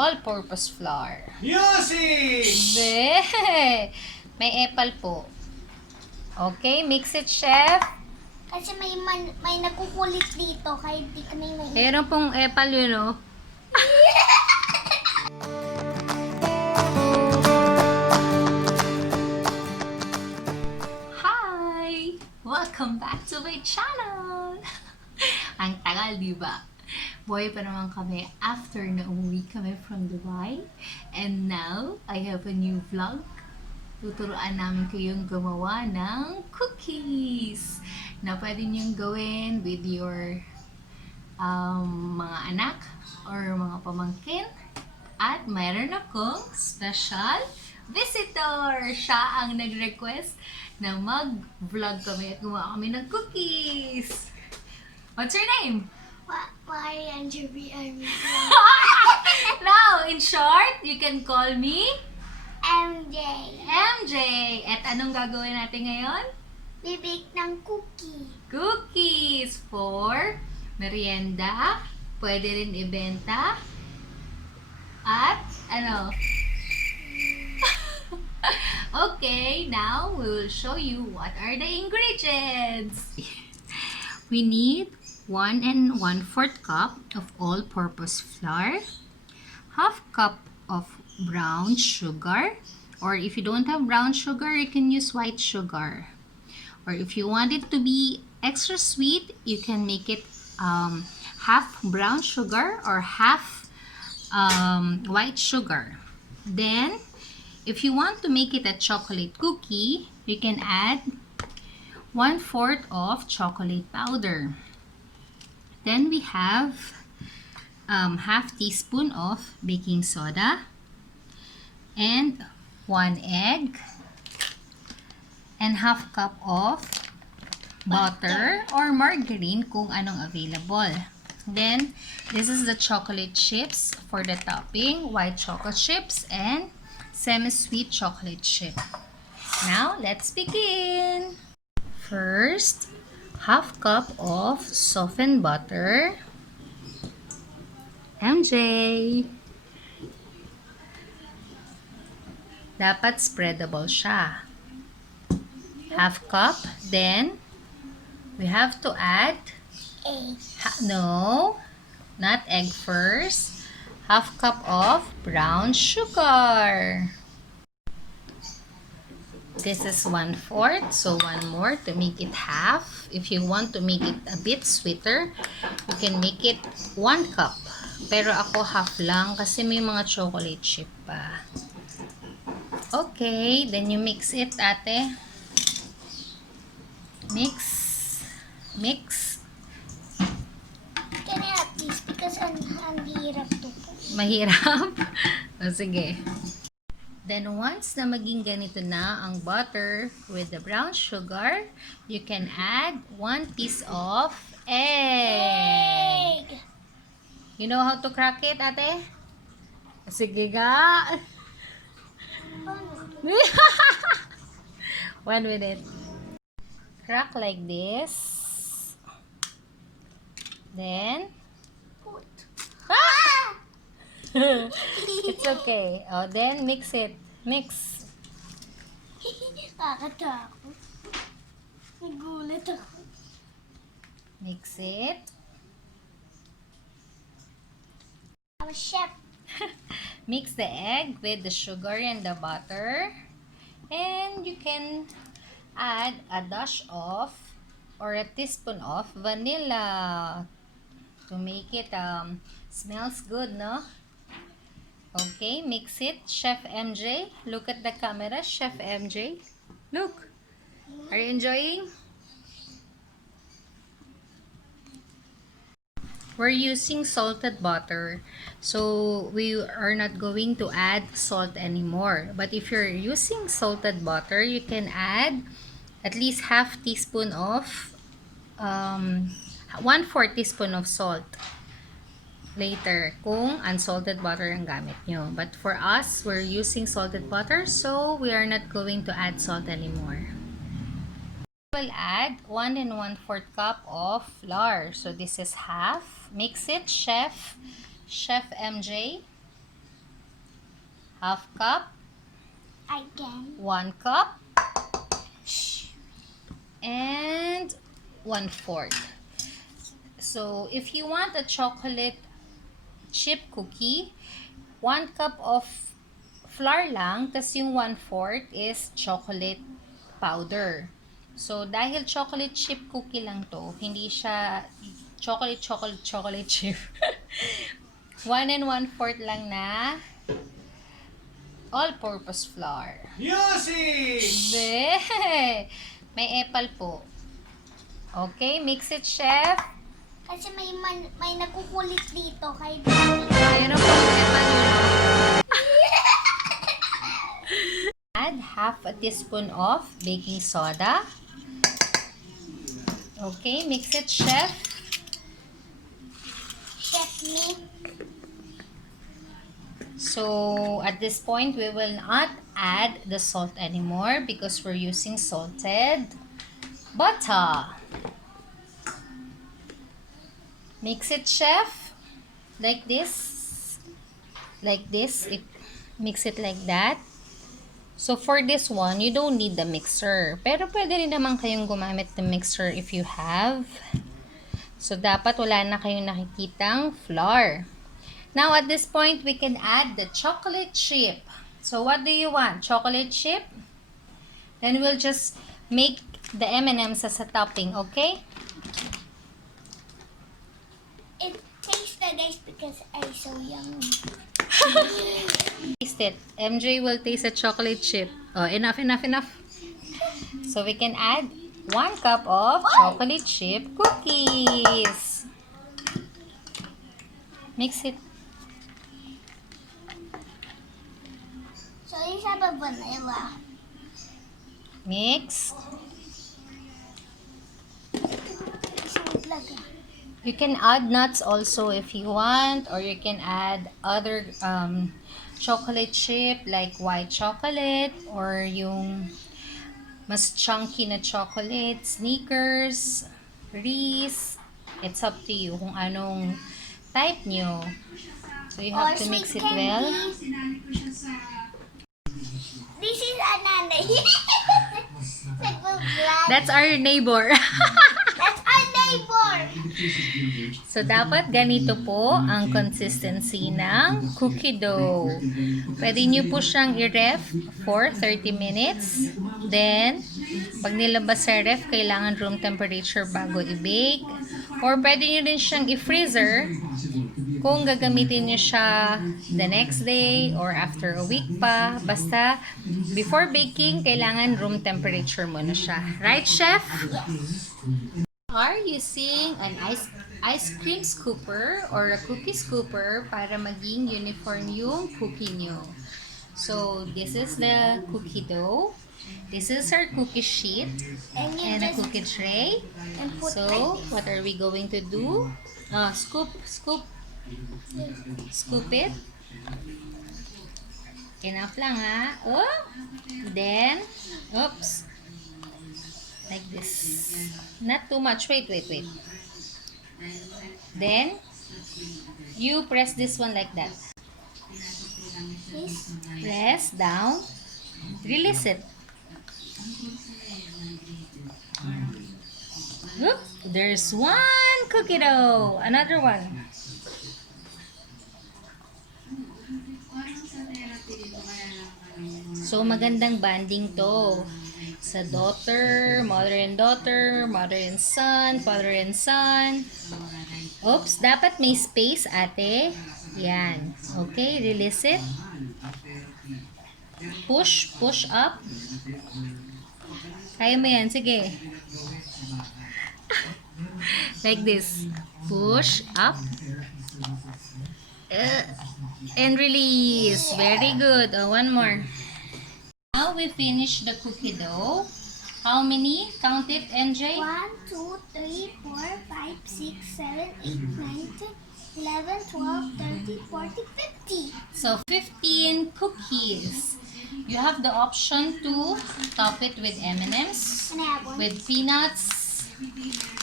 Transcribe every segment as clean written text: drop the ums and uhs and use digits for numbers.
all-purpose flour. Music! May apple po. Okay, mix it, chef. Kasi may nakukulit dito, kahit di kami may... Meron pong apple yun, oh. Hi! Welcome back to my channel! Ang tagal, di ba? Buhay pa naman kami after na umuwi kami from Dubai. And now, I have a new vlog. Tuturuan namin kayong gumawa ng cookies na pwede niyong gawin with your mga anak or mga pamangkin. At mayroon akong special visitor. Siya ang nag-request na mag-vlog kami at gumawa kami ng cookies. What's your name? Why Now, in short, you can call me MJ. MJ. At anong gagawin natin ngayon? Bibig ng cookie. Cookies for merienda. Pwede rin ibenta. At ano? Okay, now we will show you what are the ingredients. We need 1 1/4 cup of all-purpose flour, half cup of brown sugar, or if you don't have brown sugar, you can use white sugar. Or if you want it to be extra sweet, you can make it half brown sugar or half white sugar. Then, if you want to make it a chocolate cookie, you can add 1/4 of chocolate powder. Then we have half teaspoon of baking soda and 1 egg and half cup of butter or margarine kung anong available. Then this is the chocolate chips for the topping, white chocolate chips and semi-sweet chocolate chip. Now let's begin. First, half cup of softened butter. MJ. Dapat spreadable siya. Half cup. Then, we have to add Egg. no, not egg first. Half cup of brown sugar. This is 1/4, so 1 more to make it half. If you want to make it a bit sweeter, you can make it 1 cup. Pero ako half lang kasi may mga chocolate chip pa. Okay, then you mix it, ate. Mix. Mix. Can I have this? Because ang hirap to po. Mahirap? O sige. Then once na maging ganito na ang butter with the brown sugar, you can add 1 piece of egg. You know how to crack it, ate? Sige ga. 1 minute. Crack like this. Then Put. it's okay. Oh, then mix it. Mix. Nakakatakot. Nagulat ako. Mix it. I'm a chef. Mix the egg with the sugar and the butter. And you can add a dash of or a teaspoon of vanilla to make it smells good, no? Okay, mix it. Chef MJ, look at the camera. Chef MJ, look. Are you enjoying? We're using salted butter, so we are not going to add salt anymore. But if you're using salted butter, you can add at least half teaspoon of 1/4 teaspoon of salt later kung unsalted butter ang gamit nyo. But for us, we're using salted butter, so we are not going to add salt anymore. We'll add 1 1/4 cup of flour. So this is half. Mix it, Chef MJ. half cup, Again. 1 cup, and 1/4. So, if you want a chocolate chip cookie, 1 cup of flour lang, tas yung 1/4 is chocolate powder. So, dahil chocolate chip cookie lang to, hindi siya chocolate chip. 1 and 1/4 lang na all-purpose flour. Music! May epal po. Okay, mix it, chef. Kasi may nagkukulit dito kay Daddy. Ayun ang epal nyo. Add half a teaspoon of baking soda. Okay, mix it, chef. Chef me. So, at this point, we will not add the salt anymore because we're using salted butter. Mix it, chef. Like this. Like this. Mix it like that. So, for this one, you don't need the mixer. Pero pwede rin naman kayong gumamit ng mixer if you have. So, dapat wala na kayong nakikitang flour. Now, at this point, we can add the chocolate chip. So, what do you want? Chocolate chip? Then, we'll just make the M&M's as a topping, okay? It tastes the guys because I'm so young. Taste it. MJ will taste a chocolate chip. Oh, enough. So, we can add 1 cup of chocolate chip cookies. Mix it. So, these have a vanilla. Mix. Vlog. You can add nuts also if you want, or you can add other chocolate chip like white chocolate or yung mas chunky na chocolate, Snickers, Reese. It's up to you kung anong type nyo. So you have Or to mix sweet it well. This is a nanay. That's our neighbor. That's our neighbor. So, dapat ganito po ang consistency ng cookie dough. Pwede nyo po siyang i-ref for 30 minutes. Then, pag nilabas sa ref, kailangan room temperature bago i-bake. Or pwede nyo din siyang i-freezer kung gagamitin nyo siya the next day or after a week pa. Basta, before baking, kailangan room temperature muna siya. Right, chef? Are using an ice cream scooper or a cookie scooper para maging uniform yung cookie nyo. So, this is the cookie dough. This is our cookie sheet and a cookie tray. So, what are we going to do? Scoop it. Enough lang ha. Oh, then, oops. Like this. Not too much. Wait. Then, you press this one like that. Press down. Release it. Look, there's one cookie dough. Another one. So, magandang banding to. Sa daughter, mother and son, father and son. Oops, dapat may space, ate. Yan. Okay, release it. Push up. Kaya mo yan, sige. Like this. Push up. And release. Very good. Oh, one more. Now we finish the cookie dough. How many? Count it, NJ. 1, 2, 3, 4, 5, 6, 7, 8, 9, 10, 11, 12, 13, 14, 15. So 15 cookies. You have the option to top it with M&M's, And I have one. with peanuts,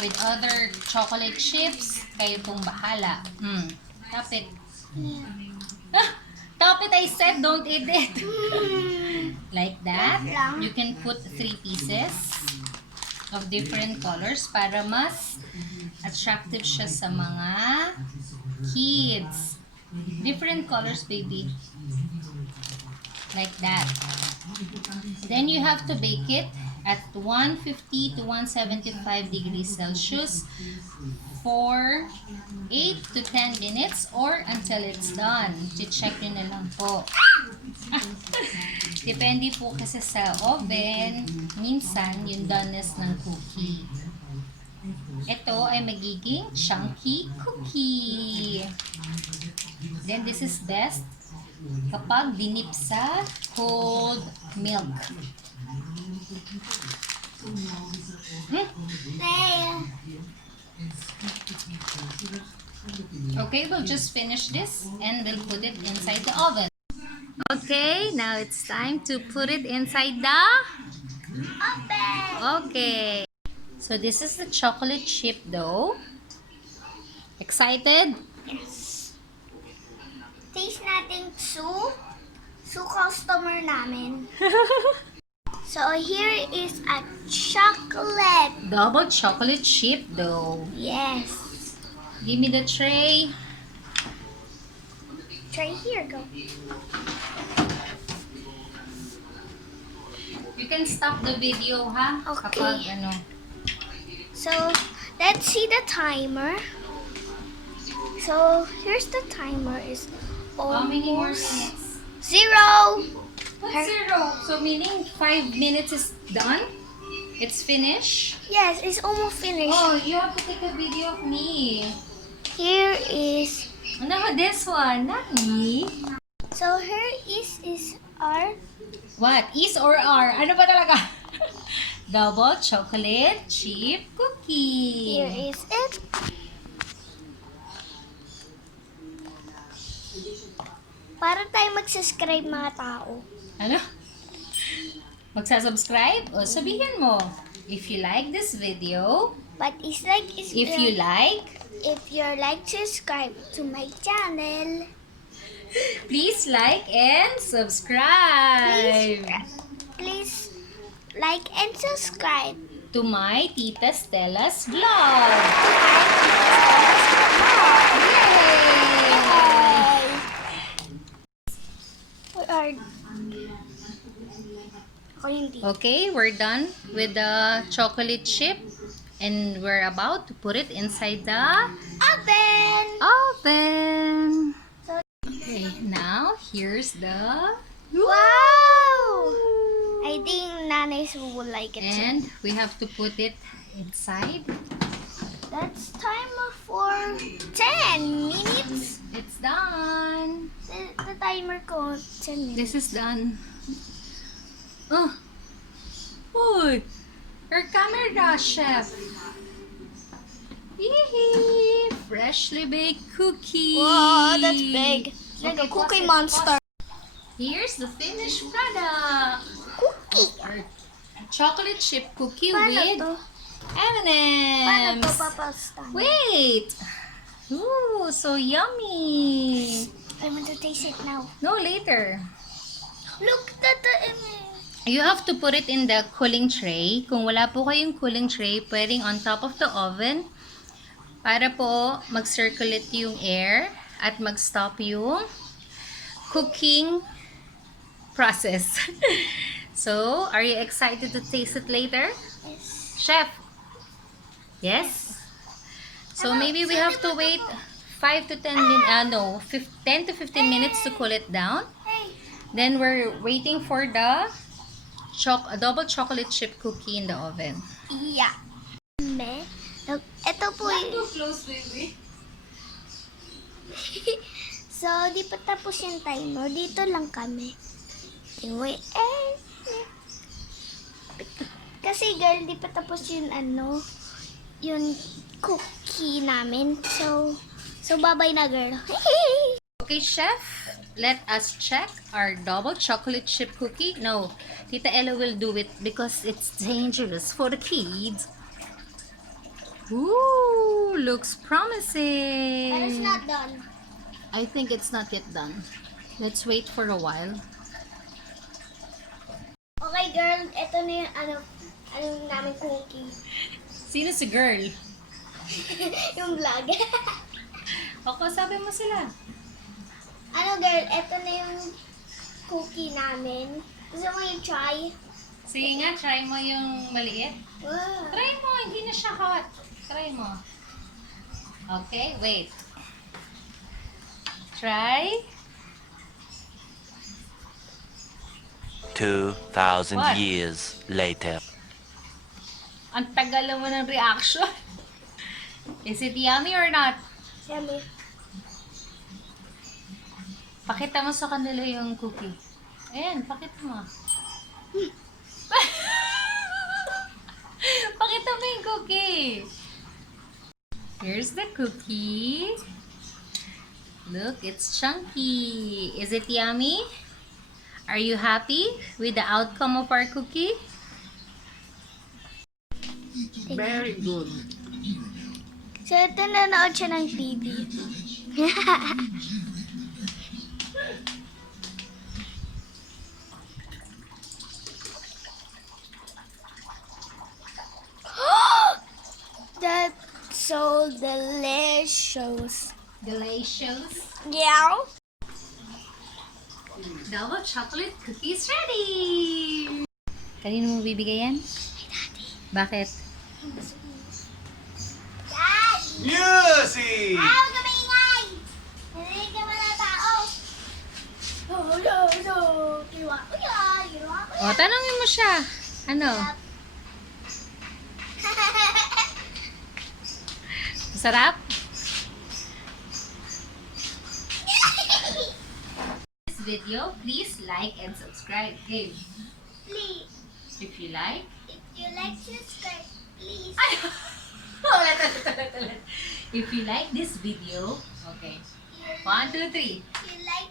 with other chocolate chips. Kayo pong bahala. Top it. Yeah. Top stop it. I said don't eat it. Like that. Wait lang. You can put 3 pieces of different colors para mas attractive siya sa mga kids. Different colors, baby. Like that. Then you have to bake it at 150 to 175 degrees Celsius for 8 to 10 minutes or until it's done. I-check nyo na lang po. Depende po kasi sa oven, minsan yung doneness ng cookie. Ito ay magiging chunky cookie. Then this is best kapag dinip sa cold milk. Okay, we'll just finish this and we'll put it inside the oven. Okay, now it's time to put it inside the Open! Okay. So this is the chocolate chip dough. Excited? Yes. Taste natin Su customer namin. So here is a chocolate. Double chocolate chip dough. Yes. Give me the tray. Try here, go. You can stop the video, ha? Okay. Kapag ano. So let's see the timer. So here's the timer. Is How many more almost minutes? 0. What's 0? So meaning 5 minutes is done? It's finished? Yes, it's almost finished. Oh, you have to take a video of me. Here is. Ano this one? Not me. So here is our. What? Is or are? Ano ba talaga? Double chocolate chip cookie. Here is it. Para tayo mag-subscribe mga tao. Ano? Magsasubscribe? O sabihin mo. If you like this video, But it's like it's if you like, if you like subscribe to my channel, please like and subscribe please like and subscribe. to my Tita Stella's vlog. Yay! We are. Ako hindi. Okay, we're done with the chocolate chip and we're about to put it inside the Oven. oven. So- Okay, now here's the Wow! I think Nanay's will like it. too. and we have to put it inside. That's timer for 10 minutes. It's done. The timer ko 10 minutes. This is done. Oh, uy, your camera, chef. Yee! Freshly baked cookie. Wow, that's big. Like a Okay, cookie pause it, monster. Here's the finished product. Cookie. Our chocolate chip cookie Paano with to? Paano to M&M's. papastan? Wait. Ooh, so yummy. I want to taste it now. No, later. Look at the You have to put it in the cooling tray. Kung wala po kayong cooling tray, pwedeng on top of the oven para po mag-circulate yung air at mag-stop yung cooking process. So, are you excited to taste it later? Yes. Chef? Yes? So, maybe we have to wait 5 to 10 minutes, 10 to 15 minutes to cool it down. Hey. Then, we're waiting for the a double chocolate chip cookie in the oven. Yeah. Look, ito po yung... close, baby. So, di pa tapos yung timer. Dito lang kami. Anyway, kasi girl, di pa tapos yung yung cookie namin. So bye-bye na girl. Okay, chef, let us check our double chocolate chip cookie. No, Tita Ella will do it because it's dangerous for the kids. Ooh, looks promising. But it's not done. I think it's not yet done. Let's wait for a while. Okay, girl. Ito na yung ano namin cookie. Sino si girl? Yung vlog. Ako, sabi mo sila. Ano, girl? Ito na yung cookie namin. Gusto mo yung try? Sige nga, try mo yung maliit. Wow. Try mo, hindi na siya hot. Try mo. Okay, wait. Try. 2,000 What? years later. Ang tagal mo ng reaction. Is it yummy or not? Yummy. Pakita mo sa kanila yung cookie. Ayan, pakita mo. Pakita mo yung cookie. Here's the cookie. Look, it's chunky. Is it yummy? Are you happy with the outcome of our cookie? Very good. So, ito nanood siya ng TV. That's so delicious. Delicious. Yeah. Double chocolate cookies ready! Kanino mo bibigay yan? Bakit? Dad! Music! Ayaw ka maingay! Narinig ka mga tao. No, no, no. Kinuha ko yan. Kinuha ko O, tanongin mo siya. Ano? Sarap? This video, please like and subscribe. Okay. Please, If you like. if you like, subscribe, please. If you like this video, okay. 1, 2, 3. If you like